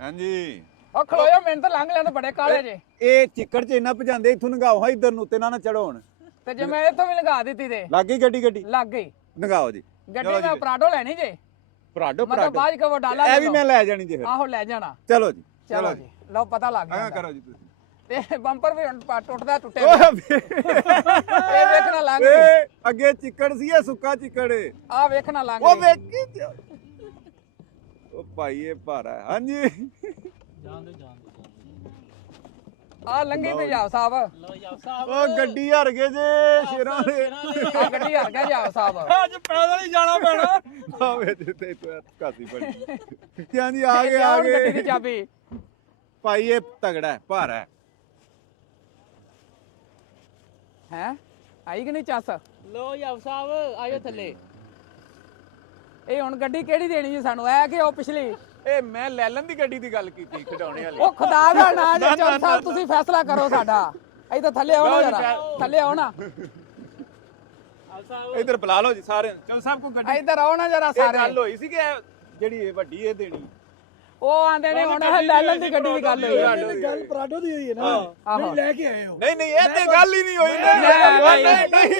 ਹਾਂਜੀ ਉਹ ਖਲੋਇਓ ਮੈਨੂੰ ਤਾਂ ਲੰਘ ਲੈਣ ਬੜੇ ਕਾਲੇ ਜੇ ਇਹ ਚਿੱਕੜ ਚ ਇੰਨਾ ਭਜਾਂਦੇ ਇੱਥੋਂ ਨਗਾਓ ਹਾਂ ਇੱਧਰ ਨੂੰ ਤੇ ਨਾ ਚੜਾਉਣ ਤੇ ਜੇ ਮੈਂ ਇੱਥੋਂ ਵੀ ਲਗਾ ਦਿੱਤੀ ਤੇ ਲੱਗ ਗਈ ਗੱਡੀ ਲੱਗ ਗਈ ਨਗਾਓ ਜੀ ਗੱਡੀ ਮੈਂ ਪਰਾਡੋ ਲੈਣੀ ਜੇ ਪਰਾਡੋ ਮਤਲਬ ਬਾਅਦ ਕੋ ਡਾਲਾ ਇਹ ਵੀ ਮੈਂ ਲੈ ਜਾਣੀ ਜੀ ਫਿਰ ਆਹੋ ਲੈ ਜਾਣਾ ਚਲੋ ਜੀ ਚਲੋ ਜੀ ਲਓ ਪਤਾ ਲੱਗ ਗਿਆ ਐਂ ਕਰੋ ਜੀ ਤੁਸੀਂ ਤੇ ਬੰਪਰ ਵੀ ਹੁਣ ਟੁੱਟਦਾ ਟੁੱਟੇ ਓਏ ਇਹ ਵੇਖਣਾ ਲੰਘ ਗਈ ਏ ਅੱਗੇ ਚਿੱਕੜ ਸੀ ਇਹ ਸੁੱਕਾ ਚਿੱਕੜ ਆ ਵੇਖਣਾ ਲੰਘ ਉਹ ਗਈ ਵੇਖੀ ਉਹ ਭਾਈ ਇਹ ਭਾਰਾ ਹੈ। ਹਾਂਜੀ ਆ ਲੰਘੀ ਪੰਜਾਬ ਸਾਹਿਬ ਉਹ ਗੱਡੀ ਹਰ ਗਏ ਜੇ ਸ਼ੇਰਾਂ ਦੇ ਆ ਗੱਡੀ ਹਰ ਗਿਆ ਜਾਓ ਸਾਹਿਬ ਅੱਜ ਪੈਦਲ ਹੀ ਜਾਣਾ ਪੈਣਾ ਆਵੇ ਤੇ ਕਾਸੀ ਬਣੀ ਹਾਂਜੀ ਆ ਗਏ ਗੱਡੀ ਦੀ ਚਾਬੀ ਭਾਈ ਇਹ ਤਗੜਾ ਹੈ ਭਾਰਾ ਹੈ ਹੈ ਆਈ ਕਿ ਨਹੀਂ ਚੱਸ ਲੋ ਯਾਬ ਸਾਹਿਬ ਆਇਓ ਥੱਲੇ ਇਹ ਹੁਣ ਗੱਡੀ ਕਿਹੜੀ ਦੇਣੀ ਜੀ ਸਾਨੂੰ ਐ ਕਿ ਉਹ ਪਿਛਲੀ ਇਹ ਮੈਂ ਲੈਲਨ ਦੀ ਗੱਡੀ ਦੀ ਗੱਲ ਕੀਤੀ ਖਿਡੌਣੇ ਵਾਲੀ ਉਹ ਖੁਦਾ ਦਾ ਨਾਂ ਜੇ ਚੌਲ ਸਾਹਿਬ ਤੁਸੀਂ ਫੈਸਲਾ ਕਰੋ ਸਾਡਾ ਅਸੀਂ ਤਾਂ ਥੱਲੇ ਆਓ ਨਾ ਜਰਾ ਥੱਲੇ ਆਓ ਨਾ ਇੱਧਰ ਬੁਲਾ ਲਓ ਜੀ ਸਾਰੇ ਚਲ ਸਭ ਕੋ ਗੱਡੀ ਇੱਧਰ ਆਓ ਨਾ ਜਰਾ ਇਹ ਸਾਰੇ ਗੱਲ ਹੋਈ ਸੀ ਕਿ ਜਿਹੜੀ ਇਹ ਵੱਡੀ ਇਹ ਦੇਣੀ ਉਹ ਆਂਦੇ ਨੇ ਹੁਣ ਇਹ ਲੈਲਨ ਦੀ ਗੱਡੀ ਦੀ ਗੱਲ ਹੋਈ ਗੱਲ ਪਰਾਡੋ ਦੀ ਹੋਈ ਹੈ ਨਾ ਆਹੋ ਲੈ ਕੇ ਆਏ ਹੋ ਨਹੀਂ ਇਹ ਤੇ ਗੱਲ ਹੀ ਨਹੀਂ ਹੋਈ ਨਹੀਂ